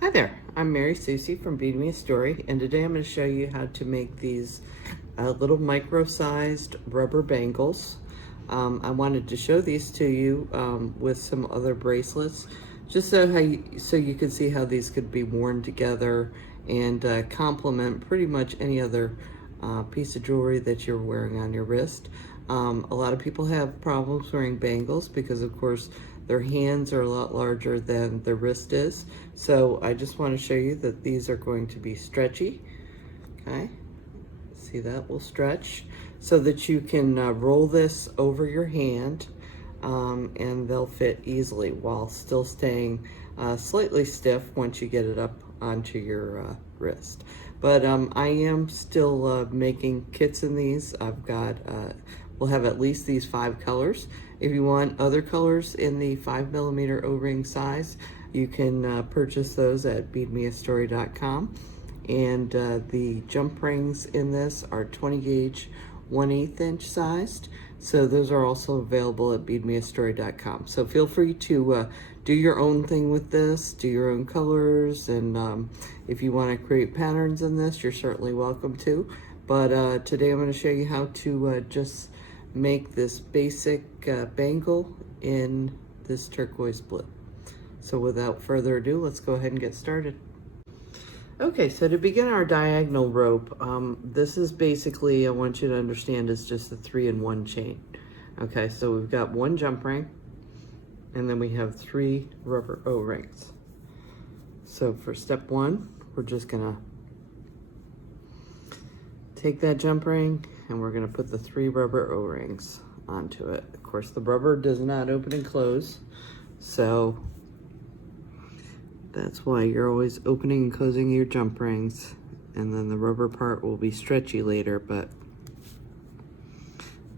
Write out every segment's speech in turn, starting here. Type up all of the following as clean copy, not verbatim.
Hi there, I'm Mary Susie from Bead Me a Story, and today I'm going to show you how to make these little micro-sized rubber bangles. I wanted to show these to you with some other bracelets, just so you can see how these could be worn together and complement pretty much any other piece of jewelry that you're wearing on your wrist. A lot of people have problems wearing bangles because, of course, their hands are a lot larger than their wrist is. So I just want to show you that these are going to be stretchy. Okay, see that will stretch so that you can roll this over your hand and they'll fit easily while still staying slightly stiff once you get it up onto your wrist. But I am still making kits in these. I've got, we'll have at least these 5 colors. If you want other colors in the 5mm O-ring size, you can purchase those at beadmeastory.com. And the jump rings in this are 20 gauge 1/8 inch sized. So those are also available at beadmeastory.com. So feel free to do your own thing with this, do your own colors, and if you want to create patterns in this, you're certainly welcome to. But today I'm going to show you how to just make this basic bangle in this turquoise blue. So without further ado, let's go ahead and get started. Okay, so to begin our diagonal rope, this is basically, I want you to understand, is just a 3-in-1 chain. Okay, so we've got 1 jump ring, and then we have 3 rubber O-rings. So for step 1, we're just gonna take that jump ring, and we're gonna put the 3 rubber O-rings onto it. Of course, the rubber does not open and close, so that's why you're always opening and closing your jump rings, and then the rubber part will be stretchy later, but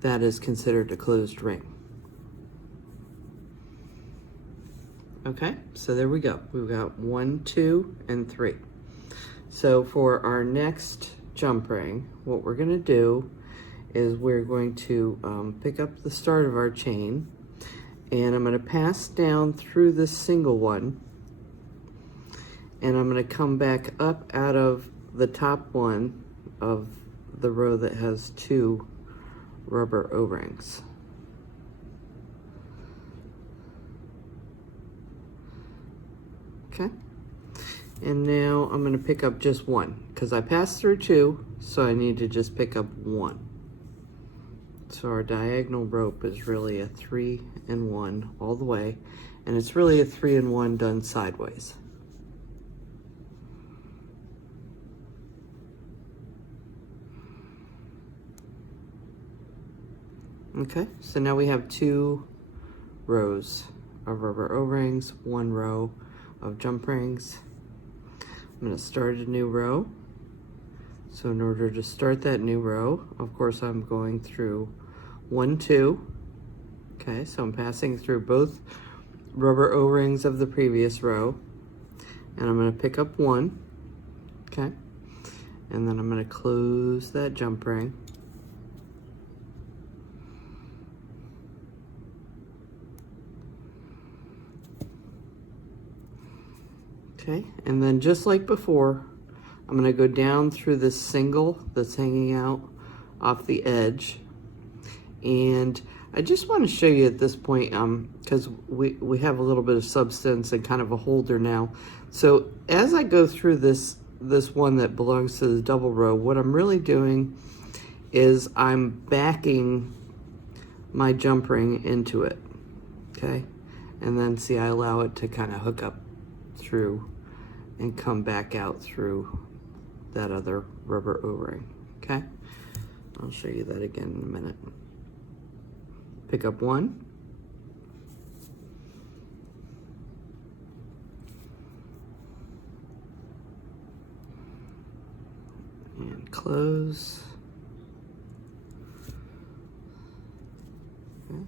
that is considered a closed ring. Okay, so there we go. We've got 1, 2, and 3. So for our next jump ring, what we're gonna do is we're going to pick up the start of our chain, and I'm gonna pass down through this single one, and I'm going to come back up out of the top one of the row that has 2 rubber O-rings. Okay, and now I'm going to pick up just 1 because I passed through 2, so I need to just pick up 1. So our diagonal rope is really a 3-in-1 all the way, and it's really a 3-in-1 done sideways. Okay, so now we have 2 rows of rubber O-rings, 1 row of jump rings. I'm going to start a new row. So in order to start that new row, of course, I'm going through 1, 2. Okay, so I'm passing through both rubber O-rings of the previous row, and I'm going to pick up 1. Okay, and then I'm going to close that jump ring. Okay, and then just like before, I'm going to go down through this single that's hanging out off the edge. And I just want to show you at this point, because we have a little bit of substance and kind of a holder now. So as I go through this one that belongs to the double row, what I'm really doing is I'm backing my jump ring into it, okay? And then see, I allow it to kind of hook up through and come back out through that other rubber O-ring, okay? I'll show you that again in a minute. Pick up 1. And close. Okay.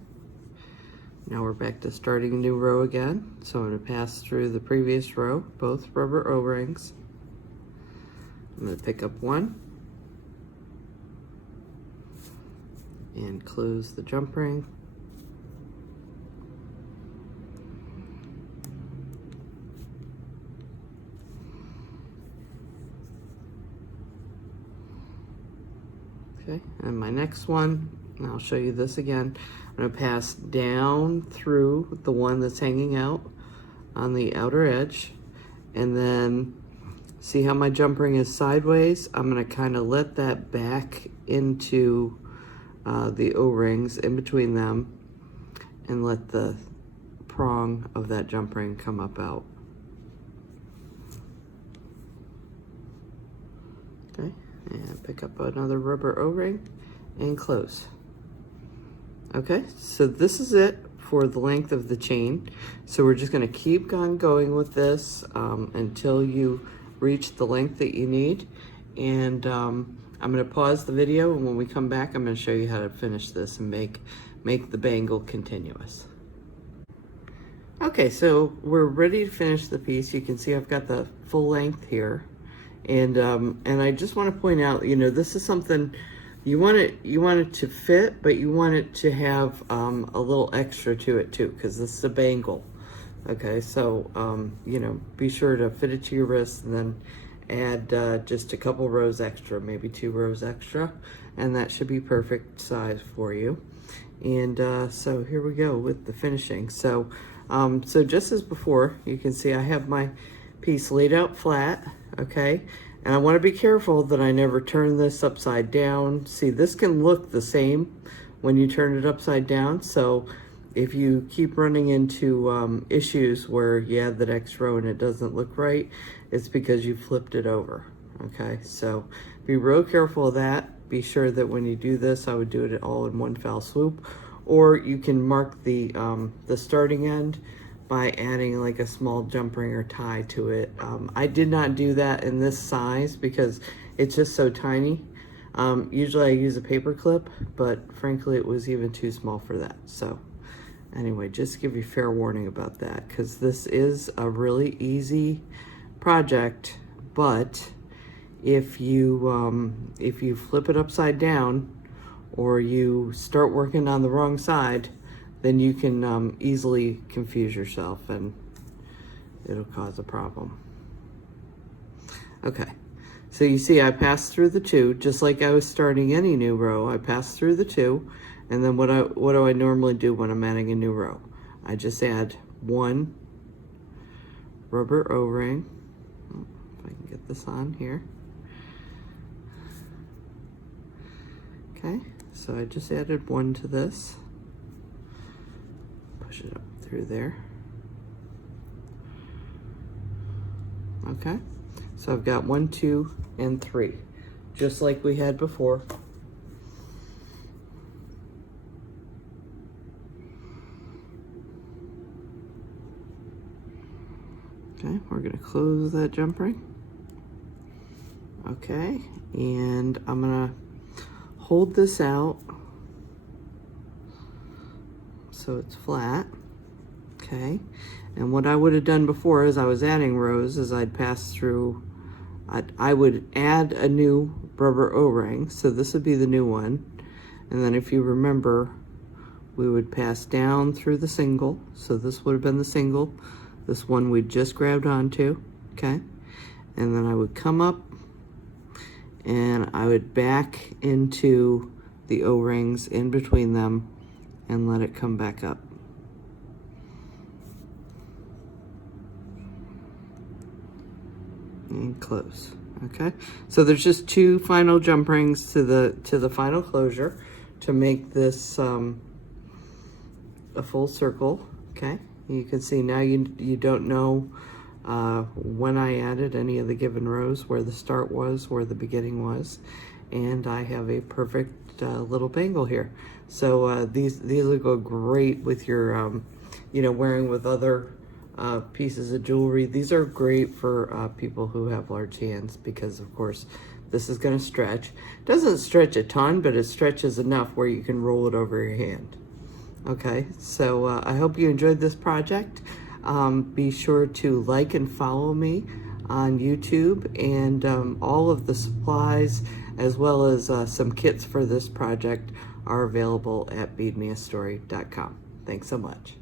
Now we're back to starting a new row again. So I'm going to pass through the previous row, both rubber O-rings. I'm going to pick up 1 and close the jump ring. Okay, and my next one, and I'll show you this again. I'm going to pass down through the one that's hanging out on the outer edge, and then see how my jump ring is sideways? I'm going to kind of let that back into the O-rings in between them and let the prong of that jump ring come up out. Okay, and pick up another rubber O-ring and close. Okay, so this is it for the length of the chain. So we're just going to keep on going with this until you reach the length that you need. And I'm going to pause the video, and when we come back, I'm going to show you how to finish this and make the bangle continuous. Okay, so we're ready to finish the piece. You can see I've got the full length here. And I just want to point out, you know, this is something you want it to fit, but you want it to have a little extra to it too, because this is a bangle. Okay, so you know, be sure to fit it to your wrist, and then add just a couple rows extra, maybe 2 rows extra, and that should be perfect size for you. And so here we go with the finishing. So so just as before, you can see I have my piece laid out flat. Okay, and I want to be careful that I never turn this upside down. See, this can look the same when you turn it upside down, so if you keep running into issues where you add the next row and it doesn't look right, it's because you flipped it over. Okay, so be real careful of that. Be sure that when you do this, I would do it all in one foul swoop, or you can mark the starting end by adding like a small jump ring or tie to it. I did not do that in this size because it's just so tiny. Usually I use a paper clip, but frankly it was even too small for that. So anyway, just to give you fair warning about that, because this is a really easy project, but if you flip it upside down or you start working on the wrong side, then you can easily confuse yourself and it'll cause a problem. Okay, so you see I passed through the 2, just like I was starting any new row. I passed through the 2, and then what do I normally do when I'm adding a new row? I just add 1 rubber O-ring. If I can get this on here. Okay, so I just added 1 to this. Push it up through there. Okay, so I've got 1, 2, and 3, just like we had before. Okay, we're gonna close that jump ring. Okay, and I'm gonna hold this out so it's flat. Okay, and what I would have done before as I was adding rows is I'd pass through, I would add a new rubber O-ring, so this would be the new one, and then if you remember, we would pass down through the single, so this would have been the single, this one we just grabbed onto. Okay, and then I would come up and I would back into the O-rings in between them and let it come back up. And close. Okay, so there's just 2 final jump rings to the final closure to make this a full circle. Okay, you can see now you don't know when I added any of the given rows, where the start was, where the beginning was, and I have a perfect little bangle here. So these will go great with your you know, wearing with other pieces of jewelry. These are great for people who have large hands, because of course this is going to stretch. It doesn't stretch a ton, but it stretches enough where you can roll it over your hand. Okay, so I hope you enjoyed this project. Be sure to like and follow me on YouTube, and all of the supplies as well as some kits for this project are available at beadmeastory.com. Thanks so much.